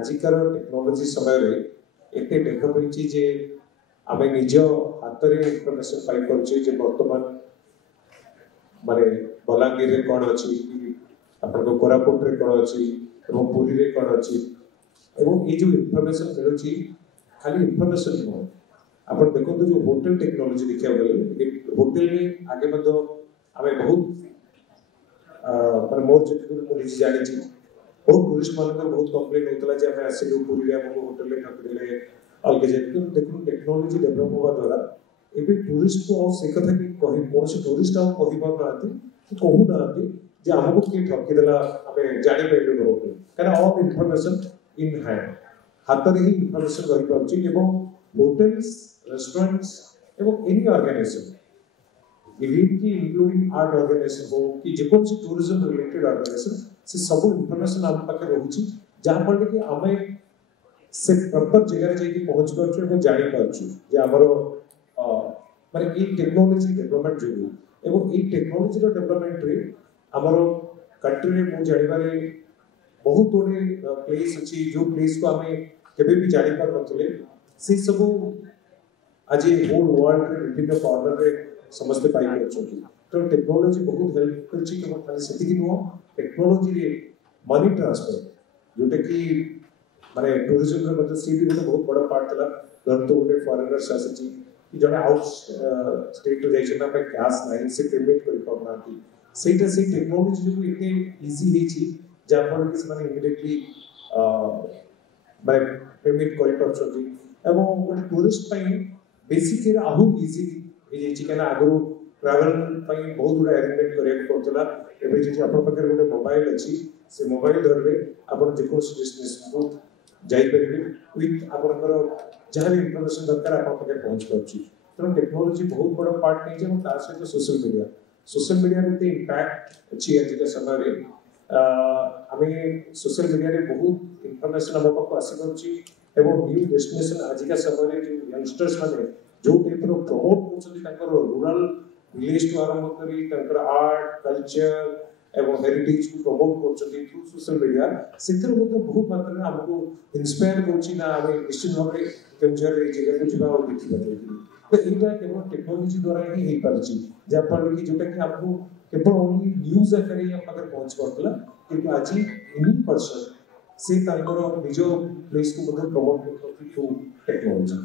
आजिकार technology समय एत develop होती आम निज हाथ में इनफर्मेशन पाई बर्तमान माने बलांगीर रे कौन अच्छी आपको कोरापुट रे कौन अच्छी पुरी रे कौन अच्छी ये जो इनफर्मेशन मिलूँ खाली इनफर्मेशन नुह आप देखो जो होटेल टेक्नोलोजी देखा गले होटेल में आगे आम बहुत मैं मोर मुझे जानी बहुत टूरिस्ट मान बहुत कम्प्लेन होता है आसिलु पुरी आमको होटेल ठकिले अलग जाए देखो टेक्नोलोजी डेभलप होगा द्वारा एबे टूरिस्ट को से कथा कि कौन से टूरिस्ट आम कहूना कहूना आमको किए ठकीदेला आम जापर होटेल क्या ऑल इनफर्मेशन इन हैंड हाथ में ही इनफर्मेशन रही party hotels restaurants any organization even की इंक्लूडिंग आर्ट ऑर्गेनाइजेशन हो कि जेकोसी टूरिज्म रिलेटेड ऑर्गेनाइजेशन से सब इनफर्मेशन आम पाखे रही जहाँफल कि आम से प्रॉपर जगह जाकि पहुँच पार्छ जानी पार्छ आमर माने ये टेक्नोलोजी डेवलपमेंट जो ये टेक्नोलोजी डेवलपमेंट रे आमर कंट्री में मुझे जानवे बहुत गुड़े प्लेस अच्छी जो प्लेस को आम केबे भी जानी पार नथिले से सब आज होल वर्ल्ड रे विभिन्न कॉर्नर रे समस्त पाई पारछथि तो टेक्नोलोजी बहुत हेल्प करछि कि खाली सेति नुह टेक्नोलोजी रे मनी ट्रांसफर जोटा कि माने टूरिज्म रे मतलब सी भी बहुत बड़ा पार्ट थला धरतो गोटे फॉरेनर्स आसी कि जने आउट स्टेट तो जाइछन पे कैश नाही से पेमेंट करि पाउनाती सेटा से टेक्नोलॉजी जो इतने इजी हेछि जापर कि माने इमीडिएटली माने पेमेंट करि पाछथि एवं गोटे टूरिस्ट पई बेसिकली आहु इजी हेछि केना आगु ट्रैवल पई बहुत गुडा अरेंजमेंट करेक्ट करतला एबे जे अपन पाखे गोटे मोबाइल अछि से मोबाइल धरले अपन जेको डेस्टिनेशन को जाई परिबे विथ आपनकर जहां इनफॉरमेशन दरकार अपन पाखे पहुंच पाउछि तो टेक्नोलॉजी बहुत बड़ा पार्ट नै जे तार सहित सोशल मीडिया रे इंपैक्ट अछि आज के समय रे हमें सोशल मीडिया रे बहुत इनफॉरमेशन हम पाखो आसी पाउछि एवं न्यू डेस्टिनेशन आज के समय रे जो यंगस्टर्स माने जो type row promote करछथि Takar rural village to आरंभ करी ताकर आर्ट कल्चर एवं हेरिटेज को प्रमोट करछथि थ्रू सोशल मीडिया सिथर बहुत मात्रा में हमको इंस्पायर करछि ना हम निश्चित भाव में केमजर ए जगह को जिबा और देखि पाबै तो एटा केवल टेक्नोलॉजी द्वारा ही हे पारछि जापर कि जोटा कि आपको केवल ओनली न्यूज़ आकर हम पाकर पहुंच परतला कि आज इन पर्सन से ताकर निजो प्लेस को प्रमोट करथि थ्रू टेक्नोलॉजी।